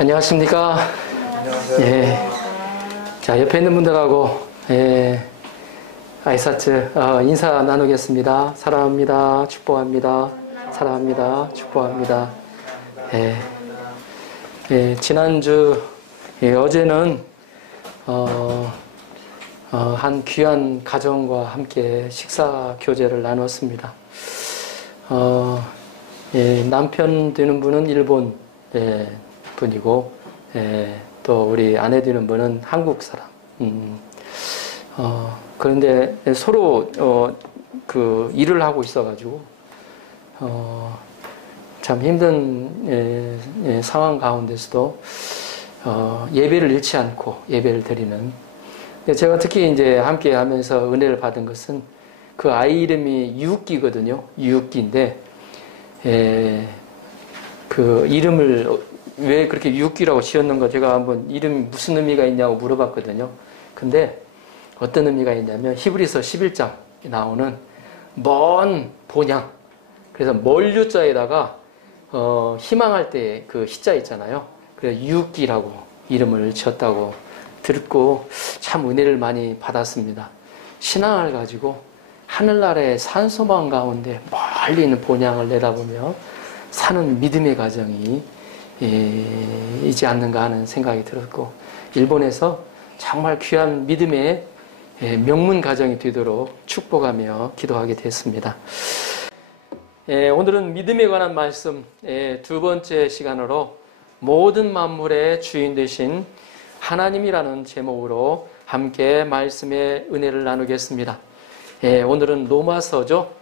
안녕하십니까? 안녕하세요. 예. 자, 옆에 있는 분들하고, 아이사츠, 인사 나누겠습니다. 사랑합니다. 축복합니다. 사랑합니다. 축복합니다. 지난주, 어제는, 한 귀한 가정과 함께 식사 교제를 나눴습니다. 남편 되는 분은 일본, 분이고, 또 우리 아내 되는 분은 한국 사람. 그런데 서로, 일을 하고 있어가지고, 참 힘든, 상황 가운데서도, 예배를 잃지 않고 예배를 드리는. 제가 특히 이제 함께 하면서 은혜를 받은 것은 그 아이 이름이 유기거든요. 유기인데, 그 이름을 왜 그렇게 유기라고 지었는가 제가 한번 이름이 무슨 의미가 있냐고 물어봤거든요. 근데 어떤 의미가 있냐면 히브리서 11장 나오는 먼 본향. 그래서 멀유자에다가 희망할 때 그 희자 있잖아요. 그래서 유기라고 이름을 지었다고 듣고 참 은혜를 많이 받았습니다. 신앙을 가지고 하늘나라의 산소망 가운데 멀리 있는 본향을 내다보며 사는 믿음의 가정이 이지 않는가 하는 생각이 들었고, 일본에서 정말 귀한 믿음의 명문 가정이 되도록 축복하며 기도하게 됐습니다. 오늘은 믿음에 관한 말씀 두 번째 시간으로 모든 만물의 주인 되신 하나님이라는 제목으로 함께 말씀의 은혜를 나누겠습니다. 오늘은 로마서죠.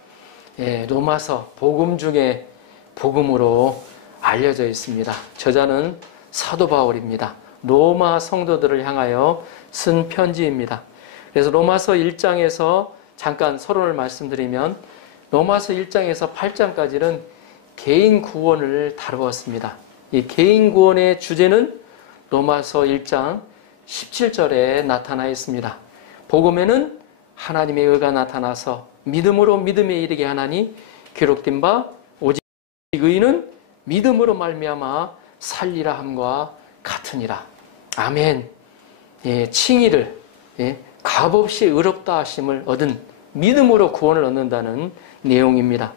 로마서 복음 중에 복음으로 알려져 있습니다. 저자는 사도 바울입니다. 로마 성도들을 향하여 쓴 편지입니다. 그래서 로마서 1장에서 잠깐 서론을 말씀드리면 로마서 1장에서 8장까지는 개인 구원을 다루었습니다. 이 개인 구원의 주제는 로마서 1장 17절에 나타나 있습니다. 복음에는 하나님의 의가 나타나서 믿음으로 믿음에 이르게 하나니 기록된 바 오직 의인은 믿음으로 말미암아 살리라 함과 같으니라. 아멘. 칭의를 값없이 의롭다 하심을 얻은 믿음으로 구원을 얻는다는 내용입니다.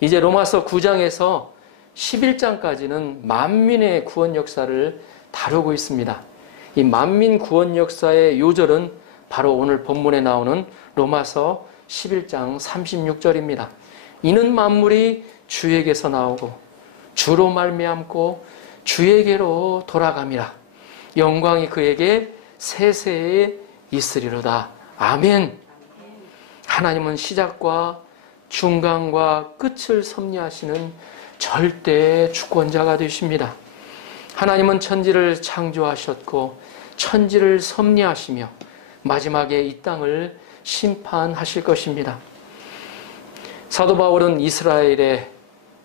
이제 로마서 9장에서 11장까지는 만민의 구원 역사를 다루고 있습니다. 이 만민 구원 역사의 요절은 바로 오늘 본문에 나오는 로마서 11장 36절입니다. 이는 만물이 주에게서 나오고 주로 말미암고 주에게로 돌아감이라. 영광이 그에게 세세에 있으리로다. 아멘. 하나님은 시작과 중간과 끝을 섭리하시는 절대 주권자가 되십니다. 하나님은 천지를 창조하셨고 천지를 섭리하시며 마지막에 이 땅을 심판하실 것입니다. 사도 바울은 이스라엘의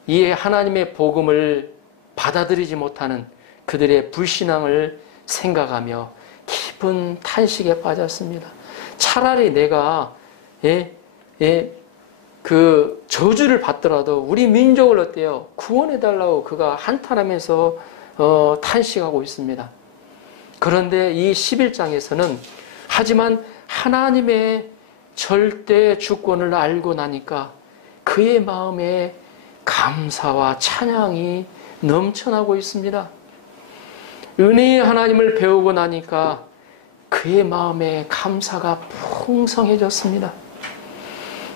이 하나님의 복음을 받아들이지 못하는 그들의 불신앙을 생각하며 깊은 탄식에 빠졌습니다. 차라리 내가 그 저주를 받더라도 우리 민족을 어때요? 구원해달라고 그가 한탄하면서 탄식하고 있습니다. 그런데 이 11장에서는 하지만 하나님의 절대 주권을 알고 나니까 그의 마음에 감사와 찬양이 넘쳐나고 있습니다. 은혜의 하나님을 배우고 나니까 그의 마음에 감사가 풍성해졌습니다.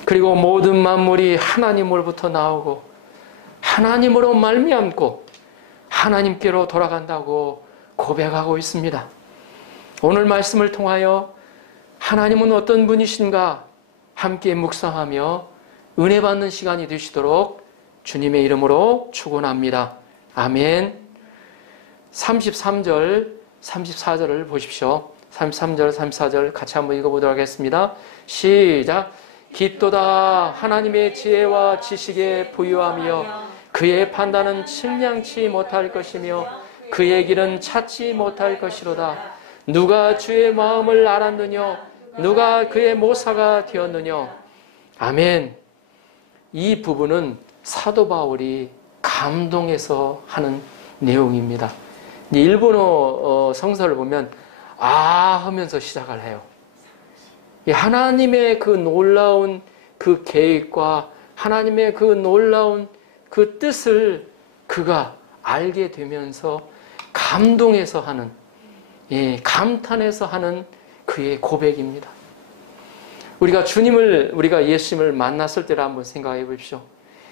그리고 모든 만물이 하나님으로부터 나오고 하나님으로 말미암고 하나님께로 돌아간다고 고백하고 있습니다. 오늘 말씀을 통하여 하나님은 어떤 분이신가 함께 묵상하며 은혜 받는 시간이 되시도록 주님의 이름으로 축원합니다. 아멘. 33절, 34절을 보십시오. 33절, 34절 같이 한번 읽어보도록 하겠습니다. 시작. 깊도다 하나님의 지혜와 지식에 부유하며 그의 판단은 측량치 못할 것이며 그의 길은 찾지 못할 것이로다. 누가 주의 마음을 알았느냐? 누가 그의 모사가 되었느냐? 아멘. 이 부분은 사도 바울이 감동해서 하는 내용입니다. 이제 일본어 성서를 보면 아 하면서 시작을 해요. 하나님의 그 놀라운 그 계획과 하나님의 그 놀라운 그 뜻을 그가 알게 되면서 감동해서 하는, 감탄해서 하는 그의 고백입니다. 우리가 예수님을 만났을 때를 한번 생각해 보십시오.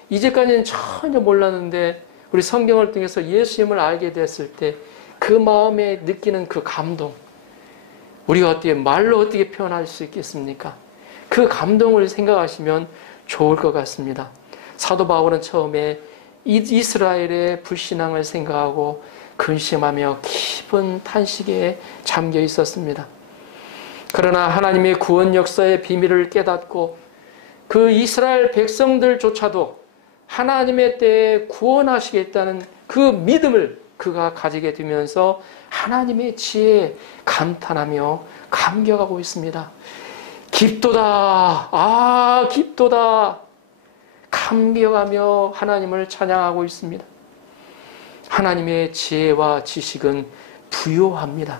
이제까지는 전혀 몰랐는데 우리 성경을 통해서 예수님을 알게 됐을 때 그 마음에 느끼는 그 감동, 우리가 어떻게 말로 어떻게 표현할 수 있겠습니까? 그 감동을 생각하시면 좋을 것 같습니다. 사도 바울은 처음에 이스라엘의 불신앙을 생각하고 근심하며 깊은 탄식에 잠겨 있었습니다. 그러나 하나님의 구원 역사의 비밀을 깨닫고 그 이스라엘 백성들조차도 하나님의 때에 구원하시겠다는 그 믿음을 그가 가지게 되면서 하나님의 지혜에 감탄하며 감격하고 있습니다. 깊도다, 깊도다, 감격하며 하나님을 찬양하고 있습니다. 하나님의 지혜와 지식은 부요합니다.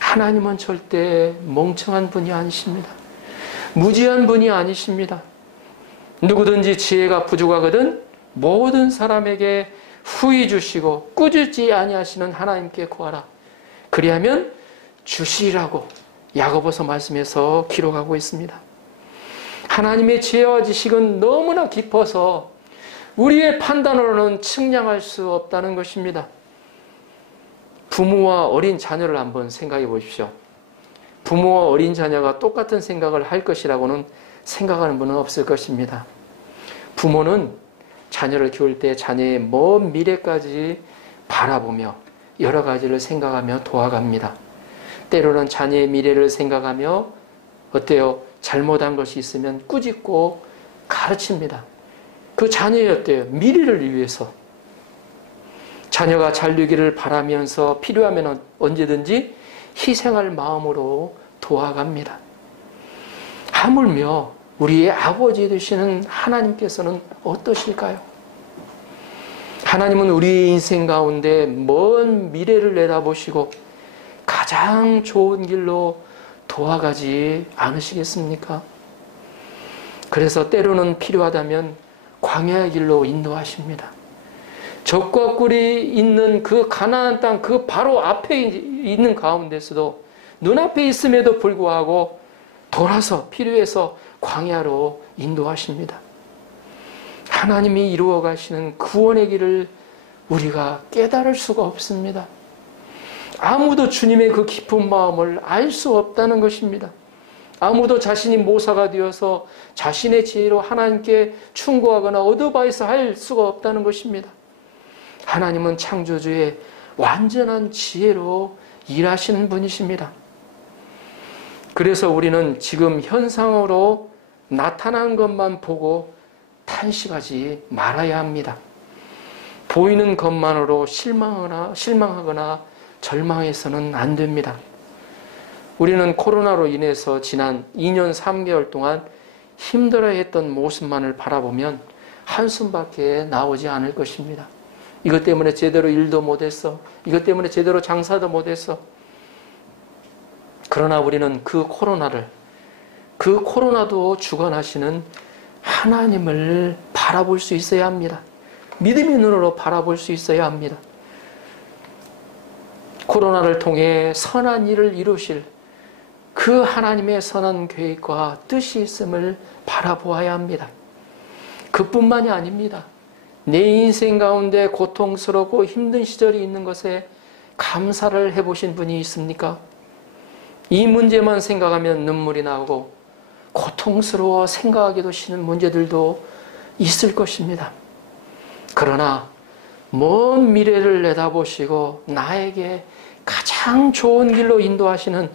하나님은 절대 멍청한 분이 아니십니다. 무지한 분이 아니십니다. 누구든지 지혜가 부족하거든 모든 사람에게 후히 주시고 꾸짖지 아니하시는 하나님께 구하라. 그리하면 주시리라고 야고보서 말씀에서 기록하고 있습니다. 하나님의 지혜와 지식은 너무나 깊어서 우리의 판단으로는 측량할 수 없다는 것입니다. 부모와 어린 자녀를 한번 생각해 보십시오. 부모와 어린 자녀가 똑같은 생각을 할 것이라고는 생각하는 분은 없을 것입니다. 부모는 자녀를 키울 때 자녀의 먼 미래까지 바라보며 여러 가지를 생각하며 도와갑니다. 때로는 자녀의 미래를 생각하며 어때요? 잘못한 것이 있으면 꾸짖고 가르칩니다. 그 자녀의 어때요? 미래를 위해서 자녀가 잘 되기를 바라면서 필요하면 언제든지 희생할 마음으로 도와갑니다. 하물며 우리의 아버지 되시는 하나님께서는 어떠실까요? 하나님은 우리의 인생 가운데 먼 미래를 내다보시고 가장 좋은 길로 도와가지 않으시겠습니까? 그래서 때로는 필요하다면 광야의 길로 인도하십니다. 적과 꿀이 있는 그 가나안 땅 그 바로 앞에 있는 가운데서도 눈앞에 있음에도 불구하고 돌아서 필요해서 광야로 인도하십니다. 하나님이 이루어 가시는 구원의 길을 우리가 깨달을 수가 없습니다. 아무도 주님의 그 깊은 마음을 알 수 없다는 것입니다. 아무도 자신이 모사가 되어서 자신의 지혜로 하나님께 충고하거나 어드바이스 할 수가 없다는 것입니다. 하나님은 창조주의 완전한 지혜로 일하시는 분이십니다. 그래서 우리는 지금 현상으로 나타난 것만 보고 탄식하지 말아야 합니다. 보이는 것만으로 실망하거나 절망해서는 안 됩니다. 우리는 코로나로 인해서 지난 2년 3개월 동안 힘들어했던 모습만을 바라보면 한숨밖에 나오지 않을 것입니다. 이것 때문에 제대로 일도 못했어. 이것 때문에 제대로 장사도 못했어. 그러나 우리는 그 코로나도 주관하시는 하나님을 바라볼 수 있어야 합니다. 믿음의 눈으로 바라볼 수 있어야 합니다. 코로나를 통해 선한 일을 이루실 그 하나님의 선한 계획과 뜻이 있음을 바라보아야 합니다. 그뿐만이 아닙니다. 내 인생 가운데 고통스럽고 힘든 시절이 있는 것에 감사를 해보신 분이 있습니까? 이 문제만 생각하면 눈물이 나고 고통스러워 생각하기도 싫은 문제들도 있을 것입니다. 그러나 먼 미래를 내다보시고 나에게 가장 좋은 길로 인도하시는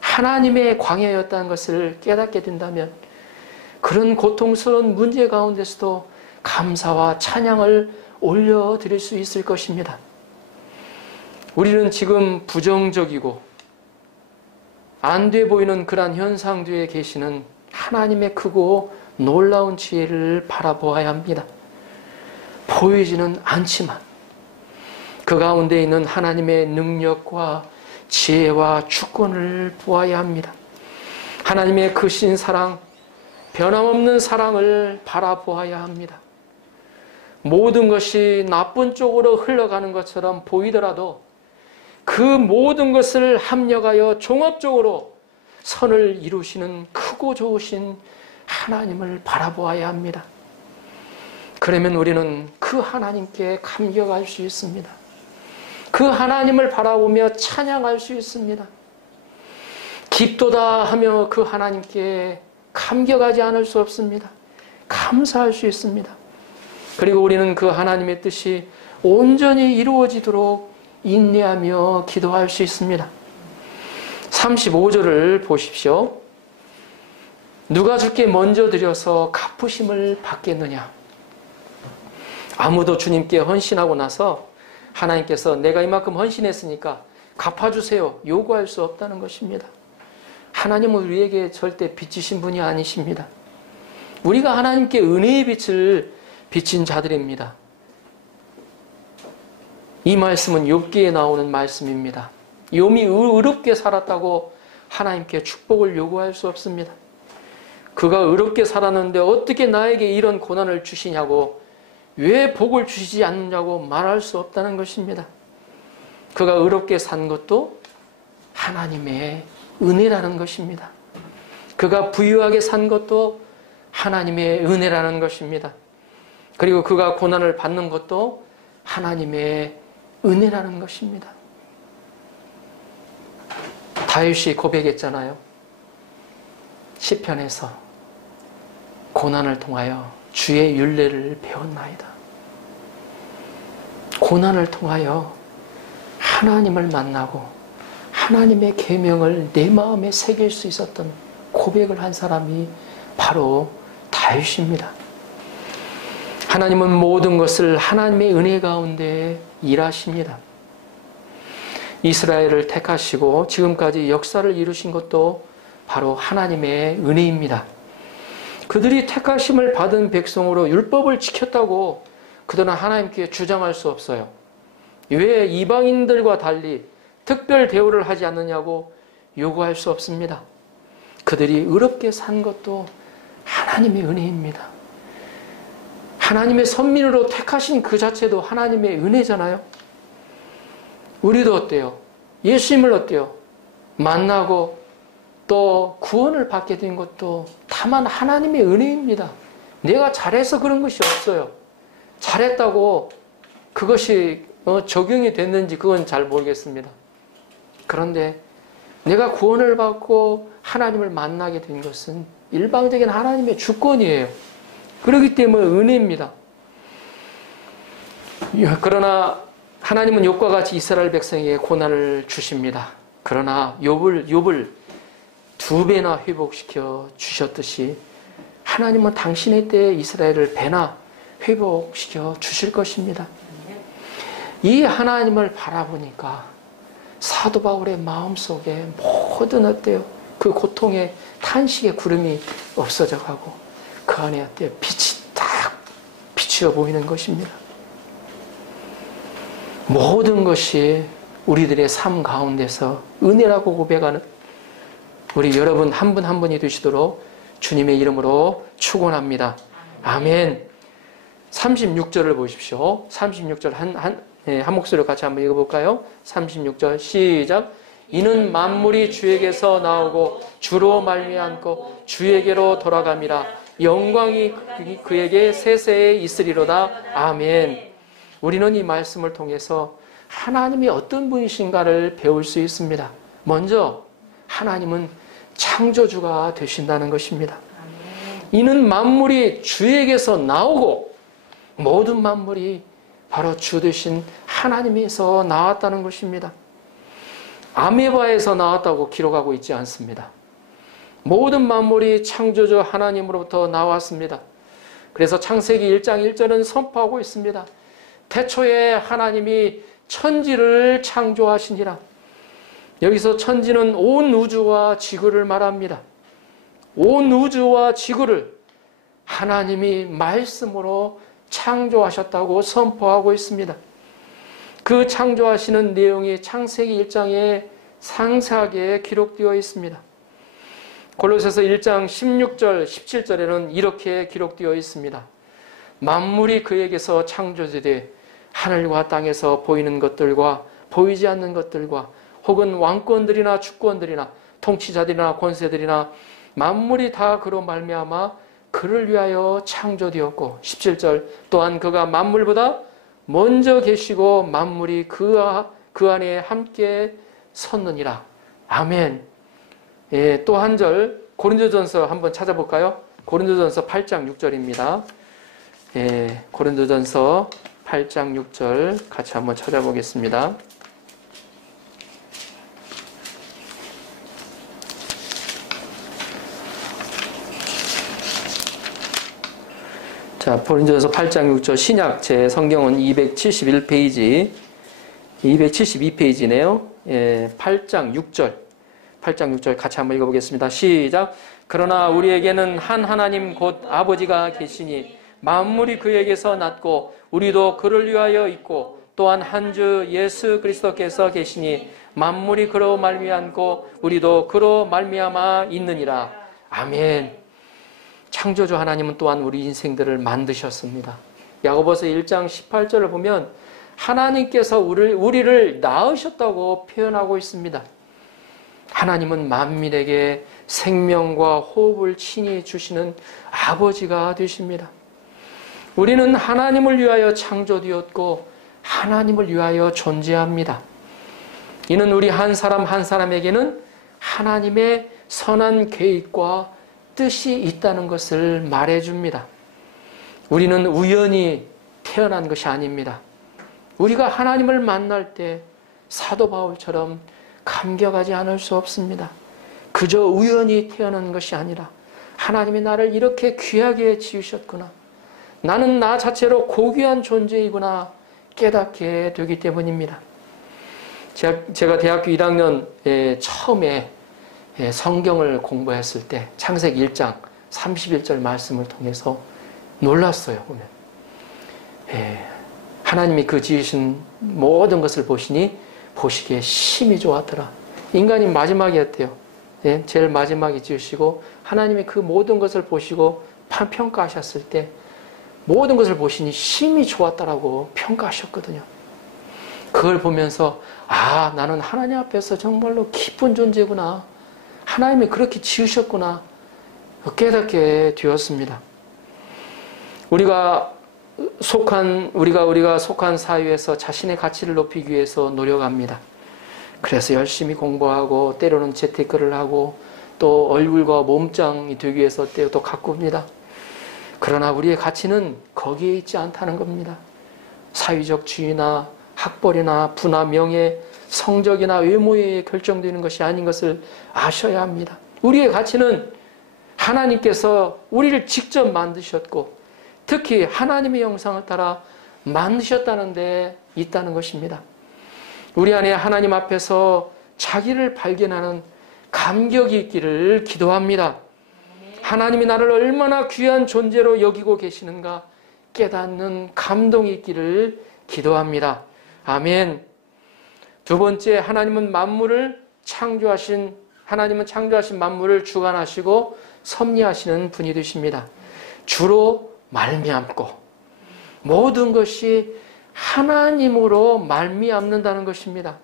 하나님의 광야였다는 것을 깨닫게 된다면 그런 고통스러운 문제 가운데서도 감사와 찬양을 올려드릴 수 있을 것입니다. 우리는 지금 부정적이고 안 돼 보이는 그러한 현상 뒤에 계시는 하나님의 크고 놀라운 지혜를 바라보아야 합니다. 보이지는 않지만 그 가운데 있는 하나님의 능력과 지혜와 주권을 보아야 합니다. 하나님의 크신 사랑, 변함없는 사랑을 바라보아야 합니다. 모든 것이 나쁜 쪽으로 흘러가는 것처럼 보이더라도 그 모든 것을 합력하여 종합적으로 선을 이루시는 크고 좋으신 하나님을 바라보아야 합니다. 그러면 우리는 그 하나님께 감격할 수 있습니다. 그 하나님을 바라보며 찬양할 수 있습니다. 깊도다 하며 그 하나님께 감격하지 않을 수 없습니다. 감사할 수 있습니다. 그리고 우리는 그 하나님의 뜻이 온전히 이루어지도록 인내하며 기도할 수 있습니다. 35절을 보십시오. 누가 주께 먼저 드려서 갚으심을 받겠느냐? 아무도 주님께 헌신하고 나서 하나님께서 내가 이만큼 헌신했으니까 갚아주세요 요구할 수 없다는 것입니다. 하나님은 우리에게 절대 빚지신 분이 아니십니다. 우리가 하나님께 은혜의 빛을 비친 자들입니다. 이 말씀은 욥기에 나오는 말씀입니다. 욥이 의롭게 살았다고 하나님께 축복을 요구할 수 없습니다. 그가 의롭게 살았는데 어떻게 나에게 이런 고난을 주시냐고, 왜 복을 주시지 않느냐고 말할 수 없다는 것입니다. 그가 의롭게 산 것도 하나님의 은혜라는 것입니다. 그가 부유하게 산 것도 하나님의 은혜라는 것입니다. 그리고 그가 고난을 받는 것도 하나님의 은혜라는 것입니다. 다윗이 고백했잖아요. 시편에서 고난을 통하여 주의 율례를 배웠나이다. 고난을 통하여 하나님을 만나고 하나님의 계명을 내 마음에 새길 수 있었던 고백을 한 사람이 바로 다윗입니다. 하나님은 모든 것을 하나님의 은혜 가운데 일하십니다. 이스라엘을 택하시고 지금까지 역사를 이루신 것도 바로 하나님의 은혜입니다. 그들이 택하심을 받은 백성으로 율법을 지켰다고 그들은 하나님께 주장할 수 없어요. 왜 이방인들과 달리 특별 대우를 하지 않느냐고 요구할 수 없습니다. 그들이 의롭게 산 것도 하나님의 은혜입니다. 하나님의 선민으로 택하신 그 자체도 하나님의 은혜잖아요. 우리도 어때요? 예수님을 어때요? 만나고 또 구원을 받게 된 것도 다만 하나님의 은혜입니다. 내가 잘해서 그런 것이 없어요. 잘했다고 그것이 적용이 됐는지 그건 잘 모르겠습니다. 그런데 내가 구원을 받고 하나님을 만나게 된 것은 일방적인 하나님의 주권이에요. 그렇기 때문에 은혜입니다. 그러나 하나님은 욥과 같이 이스라엘 백성에게 고난을 주십니다. 그러나 욥을 2배나 회복시켜 주셨듯이 하나님은 당신의 때에 이스라엘을 배나 회복시켜 주실 것입니다. 이 하나님을 바라보니까 사도 바울의 마음속에 모든 어때요? 그 고통의 탄식의 구름이 없어져 가고 그 안에 어때요? 빛이 딱 비추어 보이는 것입니다. 모든 것이 우리들의 삶 가운데서 은혜라고 고백하는 우리 여러분 한 분 한 분이 되시도록 주님의 이름으로 축원합니다. 아멘. 36절을 보십시오. 36절 한 목소리로 같이 한번 읽어볼까요? 36절 시작. 이는 만물이 주에게서 나오고 주로 말미암고 주에게로 돌아감이라. 영광이 그에게 세세에 있으리로다. 아멘. 우리는 이 말씀을 통해서 하나님이 어떤 분이신가를 배울 수 있습니다. 먼저 하나님은 창조주가 되신다는 것입니다. 이는 만물이 주에게서 나오고 모든 만물이 바로 주 되신 하나님에서 나왔다는 것입니다. 아메바에서 나왔다고 기록하고 있지 않습니다. 모든 만물이 창조주 하나님으로부터 나왔습니다. 그래서 창세기 1장 1절은 선포하고 있습니다. 태초에 하나님이 천지를 창조하시니라. 여기서 천지는 온 우주와 지구를 말합니다. 온 우주와 지구를 하나님이 말씀으로 창조하셨다고 선포하고 있습니다. 그 창조하시는 내용이 창세기 1장에 상세하게 기록되어 있습니다. 골로새서 1장 16절, 17절에는 이렇게 기록되어 있습니다. 만물이 그에게서 창조되되 하늘과 땅에서 보이는 것들과 보이지 않는 것들과 혹은 왕권들이나 주권들이나 통치자들이나 권세들이나 만물이 다 그로 말미암아 그를 위하여 창조되었고 17절 또한 그가 만물보다 먼저 계시고 만물이 그 안에 함께 섰느니라. 아멘. 예, 또 한 절 고린도전서 한번 찾아볼까요? 고린도전서 8장 6절입니다. 예, 고린도전서 8장 6절 같이 한번 찾아보겠습니다. 자, 고린도전서 8장 6절 신약 제 성경은 271페이지 272페이지네요. 예, 8장 6절 같이 한번 읽어보겠습니다. 시작. 그러나 우리에게는 한 하나님 곧 아버지가 계시니 만물이 그에게서 났고 우리도 그를 위하여 있고 또한 한 주 예수 그리스도께서 계시니 만물이 그로 말미암고 우리도 그로 말미암아 있느니라. 아멘. 창조주 하나님은 또한 우리 인생들을 만드셨습니다. 야고보서 1장 18절을 보면 하나님께서 우리를 낳으셨다고 표현하고 있습니다. 하나님은 만민에게 생명과 호흡을 친히 주시는 아버지가 되십니다. 우리는 하나님을 위하여 창조되었고 하나님을 위하여 존재합니다. 이는 우리 한 사람 한 사람에게는 하나님의 선한 계획과 뜻이 있다는 것을 말해줍니다. 우리는 우연히 태어난 것이 아닙니다. 우리가 하나님을 만날 때 사도 바울처럼 감격하지 않을 수 없습니다. 그저 우연히 태어난 것이 아니라 하나님이 나를 이렇게 귀하게 지으셨구나. 나는 나 자체로 고귀한 존재이구나 깨닫게 되기 때문입니다. 제가 대학교 1학년 처음에 성경을 공부했을 때 창세기 1장 31절 말씀을 통해서 놀랐어요. 하나님이 그 지으신 모든 것을 보시니 보시기에 심히 좋았더라. 인간이 마지막이었대요. 제일 마지막에 지으시고 하나님이 그 모든 것을 보시고 평가하셨을 때 모든 것을 보시니 심히 좋았다라고 평가하셨거든요. 그걸 보면서 나는 하나님 앞에서 정말로 기쁜 존재구나. 하나님이 그렇게 지으셨구나 깨닫게 되었습니다. 우리가 속한 사회에서 자신의 가치를 높이기 위해서 노력합니다. 그래서 열심히 공부하고 때로는 재테크를 하고 또 얼굴과 몸짱이 되기 위해서 또 가꿉니다. 그러나 우리의 가치는 거기에 있지 않다는 겁니다. 사회적 지위나 학벌이나 부나 명예, 성적이나 외모에 결정되는 것이 아닌 것을 아셔야 합니다. 우리의 가치는 하나님께서 우리를 직접 만드셨고 특히 하나님의 형상을 따라 만드셨다는 데 있다는 것입니다. 우리 안에 하나님 앞에서 자기를 발견하는 감격이 있기를 기도합니다. 하나님이 나를 얼마나 귀한 존재로 여기고 계시는가 깨닫는 감동이 있기를 기도합니다. 아멘. 두 번째, 하나님은 창조하신 만물을 주관하시고 섭리하시는 분이 되십니다. 주로 말미암고 모든 것이 하나님으로 말미암는다는 것입니다.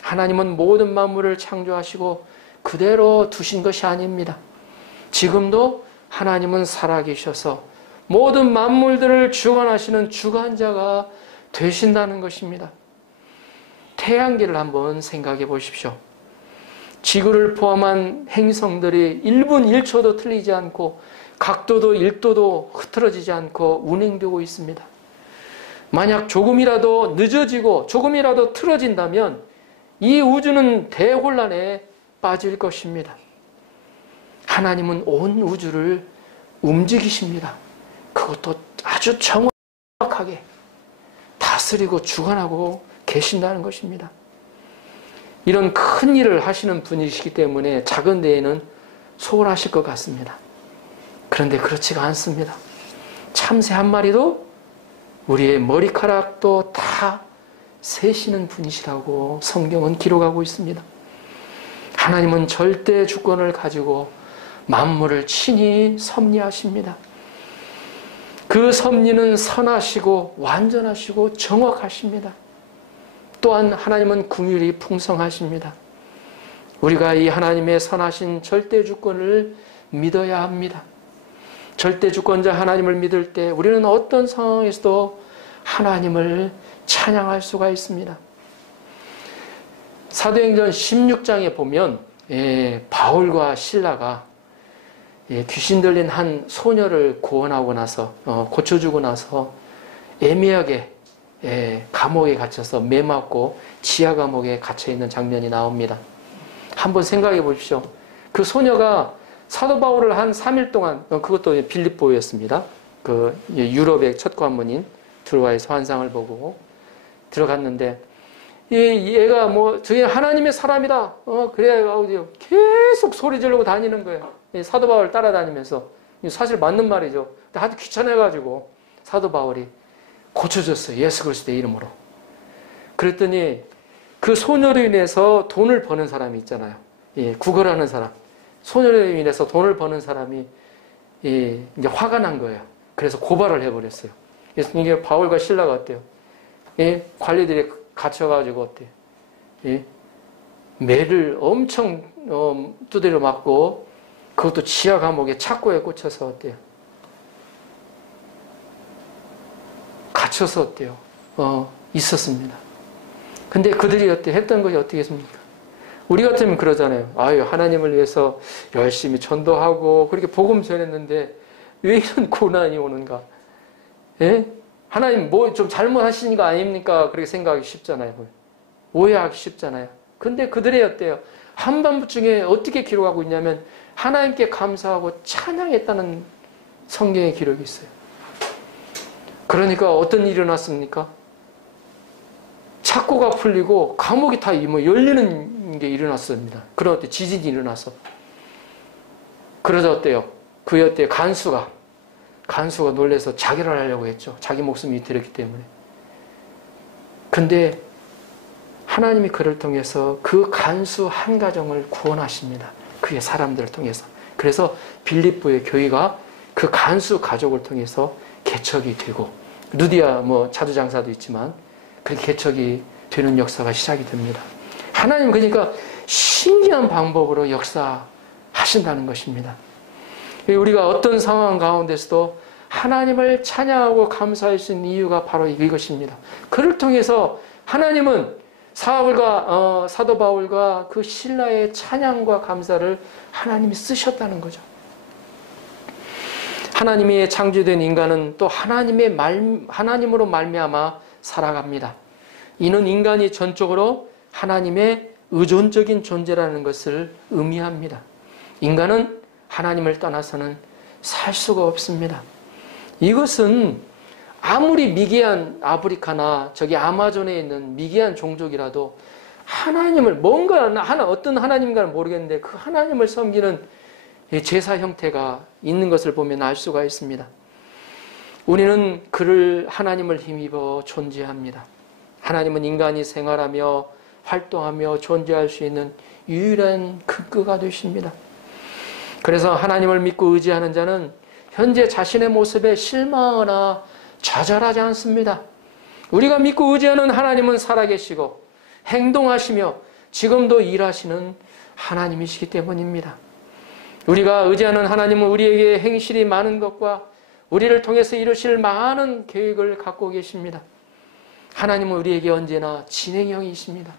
하나님은 모든 만물을 창조하시고 그대로 두신 것이 아닙니다. 지금도 하나님은 살아계셔서 모든 만물들을 주관하시는 주관자가 되신다는 것입니다. 태양계를 한번 생각해 보십시오. 지구를 포함한 행성들이 1분 1초도 틀리지 않고 각도도 1도도 흐트러지지 않고 운행되고 있습니다. 만약 조금이라도 늦어지고 조금이라도 틀어진다면 이 우주는 대혼란에 빠질 것입니다. 하나님은 온 우주를 움직이십니다. 그것도 아주 정확하게 다스리고 주관하고 계신다는 것입니다. 이런 큰 일을 하시는 분이시기 때문에 작은 데에는 소홀하실 것 같습니다. 그런데 그렇지가 않습니다. 참새 한 마리도 우리의 머리카락도 다 세시는 분이시라고 성경은 기록하고 있습니다. 하나님은 절대 주권을 가지고 만물을 친히 섭리하십니다. 그 섭리는 선하시고 완전하시고 정확하십니다. 또한 하나님은 긍휼이 풍성하십니다. 우리가 이 하나님의 선하신 절대 주권을 믿어야 합니다. 절대 주권자 하나님을 믿을 때 우리는 어떤 상황에서도 하나님을 찬양할 수가 있습니다. 사도행전 16장에 보면 바울과 실라가 귀신 들린 한 소녀를 구원하고 나서 고쳐주고 나서 애매하게 감옥에 gat혀서 매맞고 지하 감옥에 갇혀있는 장면이 나옵니다. 한번 생각해 보십시오. 그 소녀가 사도 바울을 한 3일 동안, 그것도 빌립보였습니다. 그 유럽의 첫 관문인 드로아에서 환상을 보고 들어갔는데 얘가 저게 하나님의 사람이다. 그래 계속 소리 지르고 다니는 거예요. 사도 바울 따라다니면서. 사실 맞는 말이죠. 근데 하도 귀찮아가지고 사도 바울이 고쳐줬어요. 예수 그리스도의 이름으로. 그랬더니 그 소녀로 인해서 돈을 버는 사람이 있잖아요. 구걸하는 사람. 소녀로 인해서 돈을 버는 사람이 이제 화가 난 거예요. 그래서 고발을 해버렸어요. 그래서 이게 바울과 실라가 어때요? 관리들이 갇혀가지고 어때요? 매를 엄청 두드려 맞고 그것도 지하 감옥에 착고에 꽂혀서 어때요? 갇혀서 어때요? 있었습니다. 근데 그들이 했던 것이 어떻게 했습니까? 우리 같으면 그러잖아요. 아유, 하나님을 위해서 열심히 전도하고 그렇게 복음 전했는데 왜 이런 고난이 오는가? 하나님 좀 잘못하신 거 아닙니까? 그렇게 생각하기 쉽잖아요. 오해하기 쉽잖아요. 근데 그들의 어때요? 한밤중에 어떻게 기록하고 있냐면 하나님께 감사하고 찬양했다는 성경의 기록이 있어요. 그러니까 어떤 일이 일어났습니까? 착고가 풀리고 감옥이 다 열리는 게 일어났습니다. 그런 어때 지진이 일어나서. 그러자 어때요? 그의 어때요? 간수가 놀라서 자결을 하려고 했죠. 자기 목숨이 위태롭기 때문에. 근데 하나님이 그를 통해서 그 간수 한 가정을 구원하십니다. 그의 사람들을 통해서. 그래서 빌립보의 교회가 그 간수 가족을 통해서 개척이 되고 루디아 자두장사도 있지만 그렇게 개척이 되는 역사가 시작이 됩니다. 하나님 그러니까 신기한 방법으로 역사하신다는 것입니다. 우리가 어떤 상황 가운데서도 하나님을 찬양하고 감사할 수 있는 이유가 바로 이것입니다. 그를 통해서 하나님은 사도 바울과 그 실라의 찬양과 감사를 하나님이 쓰셨다는 거죠. 하나님이 창조된 인간은 또 하나님으로 말미암아 살아갑니다. 이는 인간이 전적으로 하나님의 의존적인 존재라는 것을 의미합니다. 인간은 하나님을 떠나서는 살 수가 없습니다. 이것은 아무리 미개한 아프리카나 저기 아마존에 있는 미개한 종족이라도 하나님을 어떤 하나님인가는 모르겠는데 그 하나님을 섬기는 제사 형태가 있는 것을 보면 알 수가 있습니다. 우리는 그를 하나님을 힘입어 존재합니다. 하나님은 인간이 생활하며 활동하며 존재할 수 있는 유일한 근거가 되십니다. 그래서 하나님을 믿고 의지하는 자는 현재 자신의 모습에 실망하거나 좌절하지 않습니다. 우리가 믿고 의지하는 하나님은 살아계시고 행동하시며 지금도 일하시는 하나님이시기 때문입니다. 우리가 의지하는 하나님은 우리에게 행실이 많은 것과 우리를 통해서 이루실 많은 계획을 갖고 계십니다. 하나님은 우리에게 언제나 진행형이십니다.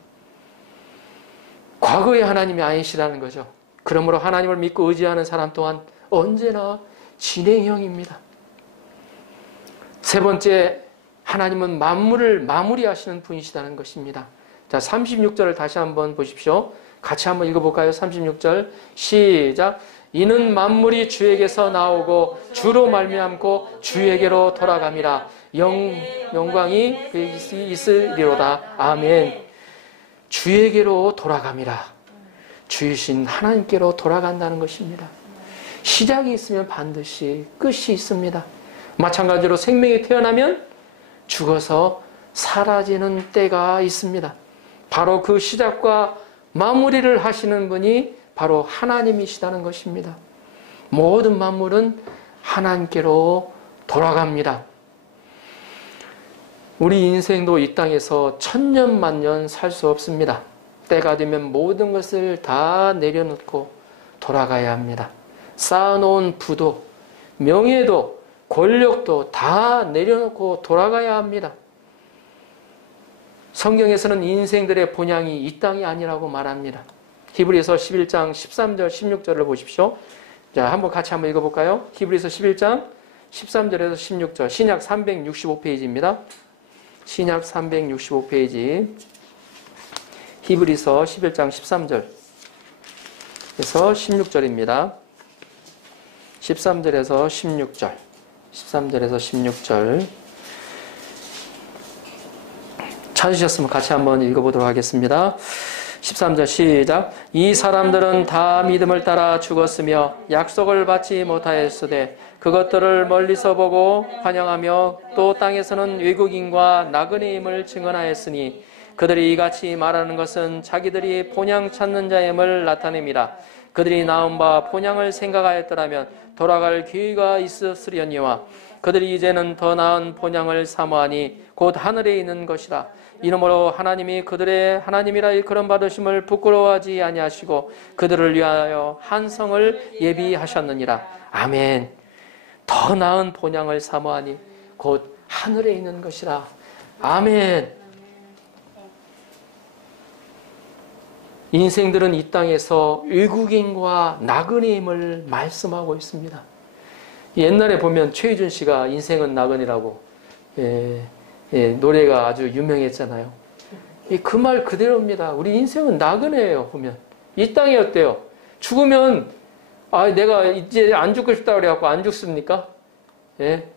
과거의 하나님이 아니시라는 거죠. 그러므로 하나님을 믿고 의지하는 사람 또한 언제나 진행형입니다. 세 번째, 하나님은 만물을 마무리하시는 분이시다는 것입니다. 자, 36절을 다시 한번 보십시오. 같이 한번 읽어볼까요? 36절 시작. 이는 만물이 주에게서 나오고 주로 말미암고 주에게로 돌아감이라. 영광이 있으리로다. 아멘. 주에게로 돌아감이라. 주이신 하나님께로 돌아간다는 것입니다. 시작이 있으면 반드시 끝이 있습니다. 마찬가지로 생명이 태어나면 죽어서 사라지는 때가 있습니다. 바로 그 시작과 마무리를 하시는 분이 바로 하나님이시다는 것입니다. 모든 만물은 하나님께로 돌아갑니다. 우리 인생도 이 땅에서 천년 만년 살 수 없습니다. 때가 되면 모든 것을 다 내려놓고 돌아가야 합니다. 쌓아놓은 부도, 명예도, 권력도 다 내려놓고 돌아가야 합니다. 성경에서는 인생들의 본향이 이 땅이 아니라고 말합니다. 히브리서 11장 13절 16절을 보십시오. 자, 같이 한번 읽어볼까요? 히브리서 11장 13절에서 16절, 신약 365페이지입니다. 신약 365페이지, 히브리서 11장 13절에서 16절입니다. 13절에서 16절, 13절에서 16절. 찾으셨으면 같이 한번 읽어보도록 하겠습니다. 13절 시작. 이 사람들은 다 믿음을 따라 죽었으며 약속을 받지 못하였으되 그것들을 멀리서 보고 환영하며 또 땅에서는 외국인과 나그네임을 증언하였으니 그들이 이같이 말하는 것은 자기들이 본향 찾는 자임을 나타냅니다. 그들이 나온 바 본향을 생각하였더라면 돌아갈 기회가 있었으려니와 그들이 이제는 더 나은 본향을 사모하니 곧 하늘에 있는 것이라. 이러므로 하나님이 그들의 하나님이라 일컬음 받으심을 부끄러워하지 아니하시고 그들을 위하여 한 성을 예비하셨느니라. 아멘. 더 나은 본향을 사모하니 곧 하늘에 있는 것이라. 아멘. 인생들은 이 땅에서 외국인과 나그네임을 말씀하고 있습니다. 옛날에 보면 최희준 씨가 인생은 나그네라고 노래가 아주 유명했잖아요. 그 말 그대로입니다. 우리 인생은 나그네예요. 보면 이 땅이 어때요? 죽으면 내가 이제 안 죽고 싶다 그래갖고 안 죽습니까? 예.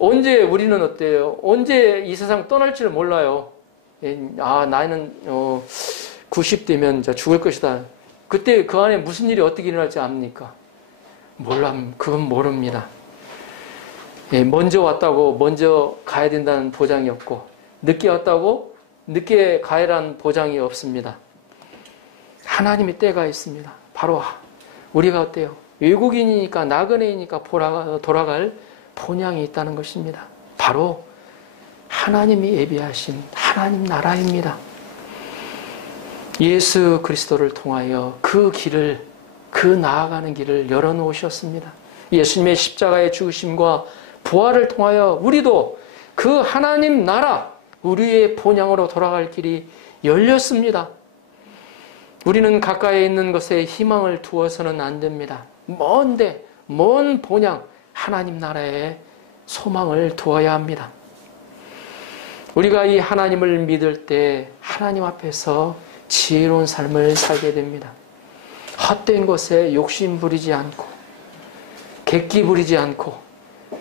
언제 우리는 어때요? 언제 이 세상 떠날지를 몰라요. 나는 90대면 죽을 것이다. 그때 그 안에 무슨 일이 어떻게 일어날지 압니까? 그건 모릅니다. 예, 먼저 왔다고 먼저 가야 된다는 보장이 없고 늦게 왔다고 늦게 가야라는 보장이 없습니다. 하나님의 때가 있습니다. 바로 우리가 어때요? 외국인이니까 나그네이니까 돌아갈 본향이 있다는 것입니다. 바로 하나님이 예비하신 하나님 나라입니다. 예수 그리스도를 통하여 그 나아가는 길을 열어놓으셨습니다. 예수님의 십자가의 죽으심과 부활을 통하여 우리도 그 하나님 나라, 우리의 본향으로 돌아갈 길이 열렸습니다. 우리는 가까이 있는 것에 희망을 두어서는 안 됩니다. 먼 본향, 하나님 나라에 소망을 두어야 합니다. 우리가 이 하나님을 믿을 때 하나님 앞에서 지혜로운 삶을 살게 됩니다. 헛된 것에 욕심 부리지 않고 객기 부리지 않고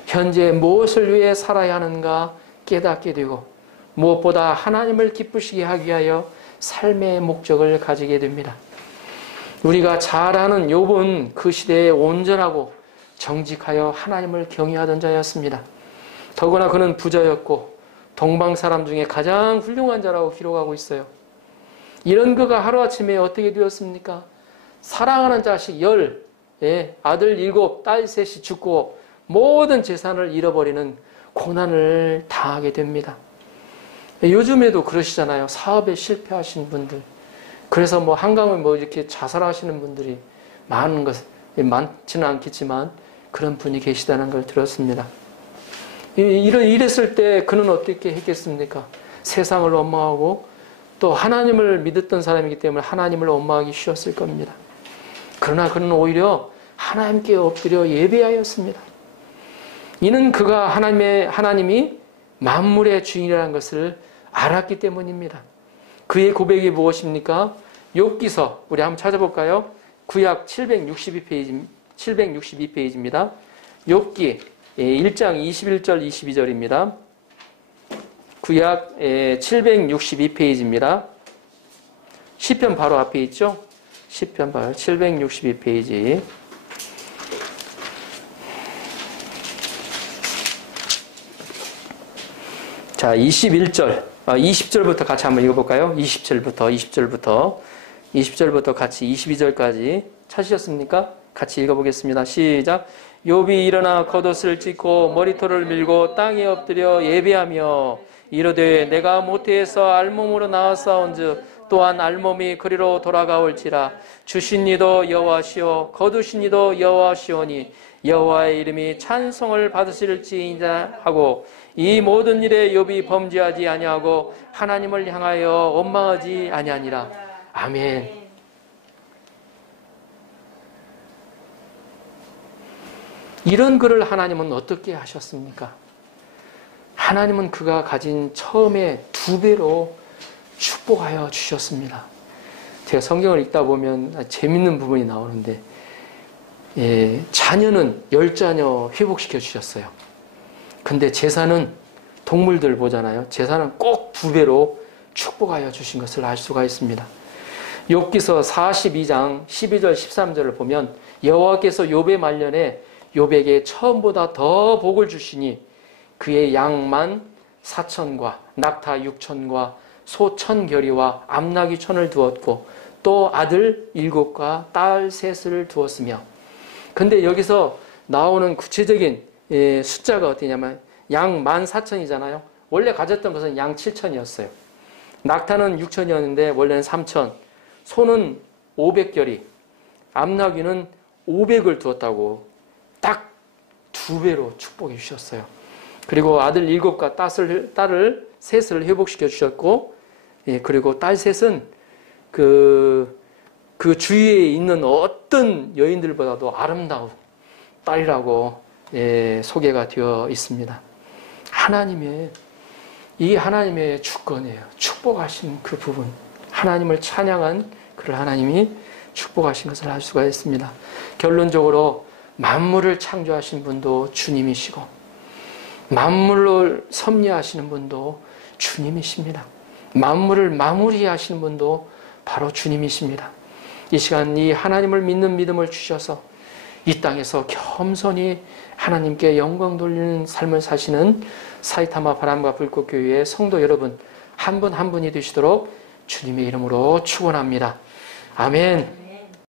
현재 무엇을 위해 살아야 하는가 깨닫게 되고 무엇보다 하나님을 기쁘시게 하기 위하여 삶의 목적을 가지게 됩니다. 우리가 잘 아는 욥은 그 시대에 온전하고 정직하여 하나님을 경외하던 자였습니다. 더구나 그는 부자였고 동방 사람 중에 가장 훌륭한 자라고 기록하고 있어요. 이런 그가 하루아침에 어떻게 되었습니까? 사랑하는 자식 10, 아들 7, 딸 3이 죽고 모든 재산을 잃어버리는 고난을 당하게 됩니다. 요즘에도 그러시잖아요. 사업에 실패하신 분들. 그래서 한강을 이렇게 자살하시는 분들이 많지는 않겠지만 그런 분이 계시다는 걸 들었습니다. 이랬을 때 그는 어떻게 했겠습니까? 세상을 원망하고 또 하나님을 믿었던 사람이기 때문에 하나님을 원망하기 쉬웠을 겁니다. 그러나 그는 오히려 하나님께 엎드려 예배하였습니다. 이는 그가 하나님이 만물의 주인이라는 것을 알았기 때문입니다. 그의 고백이 무엇입니까? 욥기서 우리 한번 찾아볼까요? 구약 762페이지입니다. 욥기 1장 21절 22절입니다. 구약 762페이지입니다. 시편 바로 앞에 있죠? 시편 바로 762페이지. 자, 자, 20절부터 같이 한번 읽어볼까요? 20절부터 같이 22절까지 찾으셨습니까? 같이 읽어보겠습니다. 시작. 욥이 일어나 겉옷을 찢고 머리털을 밀고 땅에 엎드려 예배하며 이르되 내가 모태에서 알몸으로 나왔사온즉 또한 알몸이 그리로 돌아가올지라. 주신 이도 여호와시오 거두신 이도 여호와시오니 여호와의 이름이 찬송을 받으실지이다 하고 이 모든 일에 욥이 범죄하지 아니하고 하나님을 향하여 원망하지 아니하니라. 아멘. 이런 글을 하나님은 어떻게 하셨습니까? 하나님은 그가 가진 처음에 2배로 축복하여 주셨습니다. 제가 성경을 읽다 보면 재밌는 부분이 나오는데 자녀는 10자녀 회복시켜 주셨어요. 근데 제사는 동물들 보잖아요. 제사는 꼭 2배로 축복하여 주신 것을 알 수가 있습니다. 욥기서 42장 12절 13절을 보면 여호와께서 욥의 말년에 욥에게 처음보다 더 복을 주시니 그의 양 14,000과 낙타 6,000과 소 1,000결이와 암나귀 1,000을 두었고 또 아들 7과 딸 3을 두었으며. 근데 여기서 나오는 구체적인 숫자가 어디냐면 양 14,000이잖아요. 원래 가졌던 것은 양 7,000이었어요. 낙타는 6,000이었는데 원래는 3,000. 소는 500결이, 암나귀는 500을 두었다고 딱 2배로 축복해 주셨어요. 그리고 아들 7과 딸을 3을 회복시켜 주셨고, 그리고 딸 3은 그 주위에 있는 어떤 여인들보다도 아름다운 딸이라고 소개가 되어 있습니다. 이 하나님의 주권이에요. 축복하신 그 부분. 하나님을 찬양한 그를 하나님이 축복하신 것을 알 수가 있습니다. 결론적으로 만물을 창조하신 분도 주님이시고 만물을 섭리하시는 분도 주님이십니다. 만물을 마무리하시는 분도 바로 주님이십니다. 이 시간 이 하나님을 믿는 믿음을 주셔서 이 땅에서 겸손히 하나님께 영광 돌리는 삶을 사시는 사이타마 바람과 불꽃교회의 성도 여러분 한 분 한 분이 되시도록 주님의 이름으로 축원합니다. 아멘.